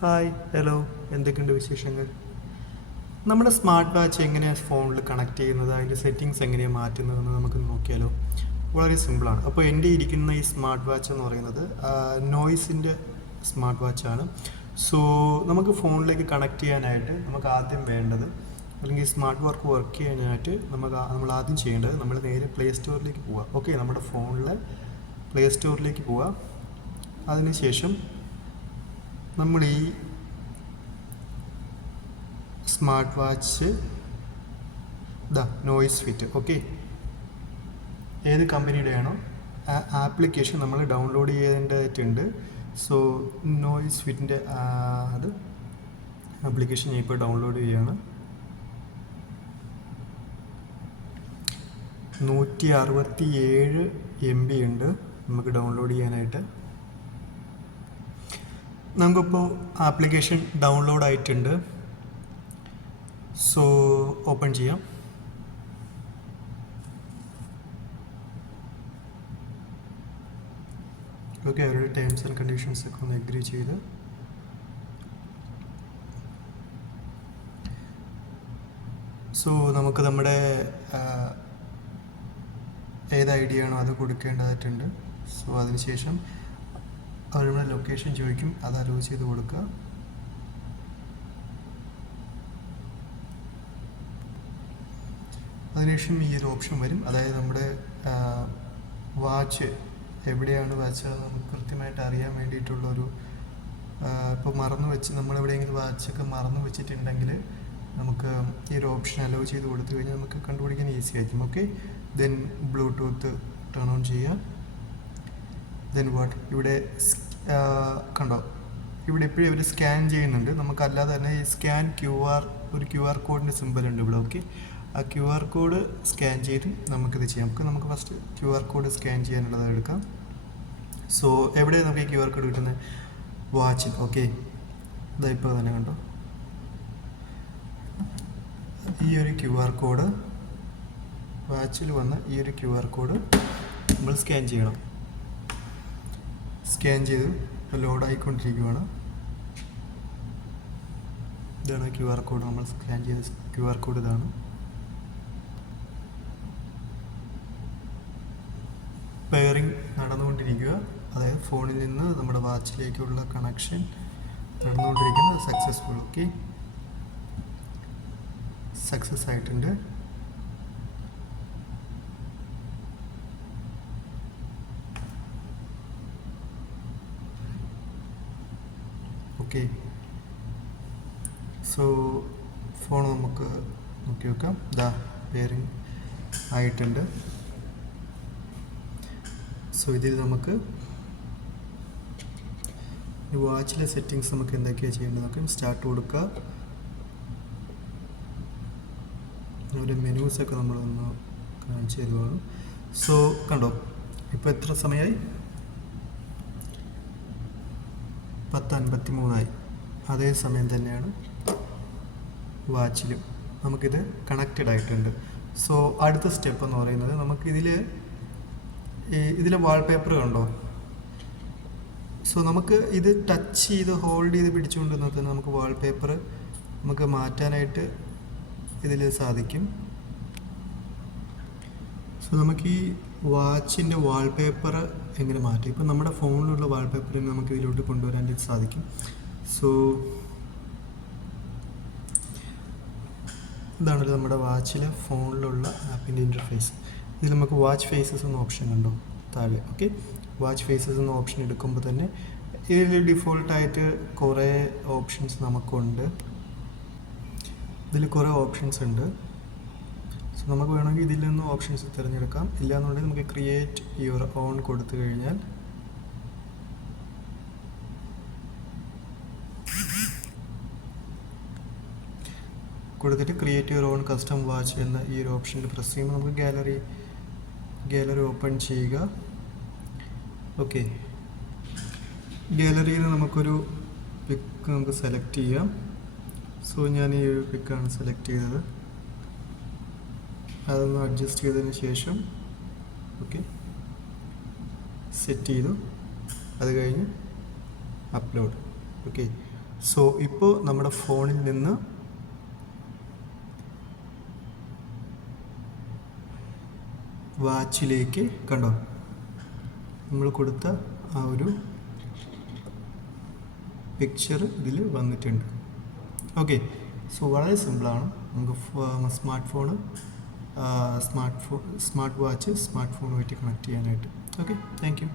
Hi hello എന്തൊക്കെയുണ്ട് വിശേഷങ്ങൾ? നമ്മുടെ സ്മാർട്ട് വാച്ച് എങ്ങനെയാണ് ഫോണിൽ കണക്ട് ചെയ്യുന്നത്, അതിൻ്റെ സെറ്റിങ്സ് എങ്ങനെയാണ് മാറ്റുന്നതെന്ന് നമുക്ക് നോക്കിയാലോ. വളരെ സിമ്പിളാണ്. അപ്പോൾ എൻ്റെ ഇരിക്കുന്ന ഈ സ്മാർട്ട് വാച്ച് എന്ന് പറയുന്നത് നോയ്സിൻ്റെ സ്മാർട്ട് വാച്ചാണ്. സോ നമുക്ക് ഫോണിലേക്ക് കണക്ട് ചെയ്യാനായിട്ട് നമുക്ക് ആദ്യം വേണ്ടത്, അല്ലെങ്കിൽ സ്മാർട്ട് വർക്ക് ചെയ്യാനായിട്ട് നമ്മൾ ആദ്യം ചെയ്യേണ്ടത്, നമ്മൾ നേരെ പ്ലേ സ്റ്റോറിലേക്ക് പോവുക. ഓക്കെ, നമ്മുടെ ഫോണിലെ പ്ലേ സ്റ്റോറിലേക്ക് പോവുക. അതിനുശേഷം നമ്മൾ ഈ smart watch noise fit, okay, ഏത് കമ്പനിയുടെയാണോ ആ ആപ്ലിക്കേഷൻ നമ്മൾ ഡൗൺലോഡ് ചെയ്യേണ്ടതായിട്ടുണ്ട്. സോ നോയ്സ് ഫിറ്റിൻ്റെ അത് ആപ്ലിക്കേഷൻ ഞാൻ ഇപ്പോൾ ഡൗൺലോഡ് ചെയ്യുകയാണ്. 167 MB ഉണ്ട് നമുക്ക് ഡൗൺലോഡ് ചെയ്യാനായിട്ട്. നമുക്കിപ്പോൾ ആപ്ലിക്കേഷൻ ഡൗൺലോഡ് ആയിട്ടുണ്ട്. സോ ഓപ്പൺ ചെയ്യാം. ഓക്കെ, അവരുടെ ടേംസ് ആൻഡ് കണ്ടീഷൻസ് ഒക്കെ ഒന്ന് എഗ്രി ചെയ്ത് സോ നമുക്ക് നമ്മുടെ ഏത് ID ആണോ അത് കൊടുക്കേണ്ടതായിട്ടുണ്ട്. സോ അതിനുശേഷം അവരുടെ ലൊക്കേഷൻ ചോദിക്കും, അത് അലോ ചെയ്ത് കൊടുക്കുക. അതിനുശേഷം ഈ ഒരു ഓപ്ഷൻ വരും, അതായത് നമ്മുടെ വാച്ച് എവിടെയാണ് വാച്ച് നമുക്ക് കൃത്യമായിട്ട് അറിയാൻ വേണ്ടിയിട്ടുള്ളൊരു, ഇപ്പോൾ നമ്മളെവിടെയെങ്കിലും വാച്ചൊക്കെ മറന്നു വെച്ചിട്ടുണ്ടെങ്കിൽ നമുക്ക് ഈ ഒരു ഓപ്ഷൻ അലോ ചെയ്ത് കൊടുത്തു കഴിഞ്ഞാൽ നമുക്ക് കണ്ടുപിടിക്കാൻ ഈസി ആയിരിക്കും. Okay, then Bluetooth turn on ചെയ്യുക. ദെൻ ഇവിടെ കണ്ടോ, ഇവിടെ ഇപ്പോഴും ഇവർ സ്കാൻ ചെയ്യുന്നുണ്ട്. നമുക്കല്ലാതെ തന്നെ ഈ സ്കാൻ ഒരു QR കോഡിൻ്റെ സിമ്പിളുണ്ട് ഇവിടെ. ഓക്കെ, ആ QR കോഡ് സ്കാൻ ചെയ്ത് നമുക്കിത് ചെയ്യാം. നമുക്ക് ഫസ്റ്റ് QR കോഡ് സ്കാൻ ചെയ്യാനുള്ളത് എടുക്കാം. സോ എവിടെയാണ് നമുക്ക് ഈ QR കോഡ് കിട്ടുന്നത്? വാച്ചിൽ. ഓക്കെ, ഇതായിപ്പോൾ തന്നെ കണ്ടോ, ഈ ഒരു QR കോഡ് വാച്ചിൽ വന്ന് ഈ ഒരു QR കോഡ് നമ്മൾ സ്കാൻ ചെയ്യണം. സ്കാൻ ചെയ്ത് ലോഡായിക്കൊണ്ടിരിക്കുകയാണ്. ഇതാണ് QR കോഡ്, നമ്മൾ സ്കാൻ ചെയ്ത QR കോഡ് ഇതാണ്. പെയറിങ് നടന്നുകൊണ്ടിരിക്കുക, അതായത് ഫോണിൽ നിന്ന് നമ്മുടെ വാച്ചിലേക്കുള്ള കണക്ഷൻ നടന്നുകൊണ്ടിരിക്കുന്നത് സക്സസ്ഫുൾ. ഓക്കെ, സക്സസ് ആയിട്ടുണ്ട്. ഓക്കെ, സോ ഫോൺ നമുക്ക് നോക്കി വെക്കാം. പെയറിങ് ആയിട്ടുണ്ട്. സോ ഇതിൽ നമുക്ക് ഈ വാച്ചിലെ സെറ്റിങ്സ് നമുക്ക് എന്തൊക്കെയാണ് ചെയ്യേണ്ടത് നോക്കാം. സ്റ്റാർട്ട് കൊടുക്കുക. അതിൻ്റെ മെനൂസൊക്കെ നമ്മളൊന്ന് കാണിച്ചു തരുവാണ്. സോ കണ്ടോ, ഇപ്പോൾ എത്ര സമയമായി? 10:53 അതേ സമയം തന്നെയാണ് വാച്ചിലും നമുക്കിത് കണക്റ്റഡ് ആയിട്ടുണ്ട്. സോ അടുത്ത സ്റ്റെപ്പ് എന്ന് പറയുന്നത്, ഇതിലെ വാൾപേപ്പർ കണ്ടോ. സോ നമുക്ക് ഇത് ടച്ച് ചെയ്ത് ഹോൾഡ് ചെയ്ത് പിടിച്ചുകൊണ്ട് നിർത്തുന്ന നമുക്ക് വാൾപേപ്പർ നമുക്ക് മാറ്റാനായിട്ട് ഇതിൽ സാധിക്കും. സോ നമുക്ക് ഈ വാച്ചിൻ്റെ വാൾപേപ്പർ എങ്ങനെ മാറ്റാം? ഇപ്പം നമ്മുടെ ഫോണിലുള്ള വാൾപേപ്പറിന് നമുക്ക് ഇതിലോട്ട് കൊണ്ടുവരാനായിട്ട് സാധിക്കും. സോ ഇതാണല്ലോ നമ്മുടെ വാച്ചിലെ ഫോണിലുള്ള ആപ്പിൻ്റെ ഇൻ്റർഫേസ്. ഇതിൽ നമുക്ക് വാച്ച് ഫേസസ് എന്ന ഓപ്ഷൻ ഉണ്ടോ താഴെ. ഓക്കെ, വാച്ച് ഫേസസ് എന്ന ഓപ്ഷൻ എടുക്കുമ്പോൾ തന്നെ ഇതിൽ ഡിഫോൾട്ടായിട്ട് കുറേ ഓപ്ഷൻസ് നമുക്കുണ്ട്. ഇതിൽ കുറേ ഓപ്ഷൻസ് ഉണ്ട്. സോ നമുക്ക് വേണമെങ്കിൽ ഇതിൽ നിന്ന് ഓപ്ഷൻസ് തിരഞ്ഞെടുക്കാം. ഇല്ലയെന്നുണ്ടെങ്കിൽ നമുക്ക് ക്രിയേറ്റ് യുവർ ഓൺ കൊടുത്തു കഴിഞ്ഞാൽ കൊടുത്തിട്ട് create your own custom watch എന്ന ഈ ഒരു ഓപ്ഷനിൽ പ്രസ് ചെയ്യുമ്പോൾ നമുക്ക് ഗാലറി ഓപ്പൺ ചെയ്യുക. ഓക്കെ, ഗാലറിയിൽ നമുക്കൊരു പിക്ക് നമുക്ക് സെലക്ട് ചെയ്യാം. സോ ഞാൻ ഈ ഒരു പിക്കാണ് സെലക്ട് ചെയ്തത്. അതൊന്ന് അഡ്ജസ്റ്റ് ചെയ്തതിന് ശേഷം ഓക്കെ സെറ്റ് ചെയ്തു. അത് കഴിഞ്ഞ് അപ്ലോഡ്. ഓക്കെ, സോ ഇപ്പോൾ നമ്മുടെ ഫോണിൽ നിന്ന് വാച്ചിലേക്ക് കണ്ടോ നമ്മൾ കൊടുത്ത ആ ഒരു പിക്ചർ ഇതിൽ വന്നിട്ടുണ്ട്. ഓക്കെ, സോ വളരെ സിമ്പിളാണ്. നമുക്ക് സ്മാർട്ട് വാച്ച് സ്മാർട്ട് ഫോണുമായിട്ട് കണക്ട് ചെയ്യാനായിട്ട്. Okay, thank you.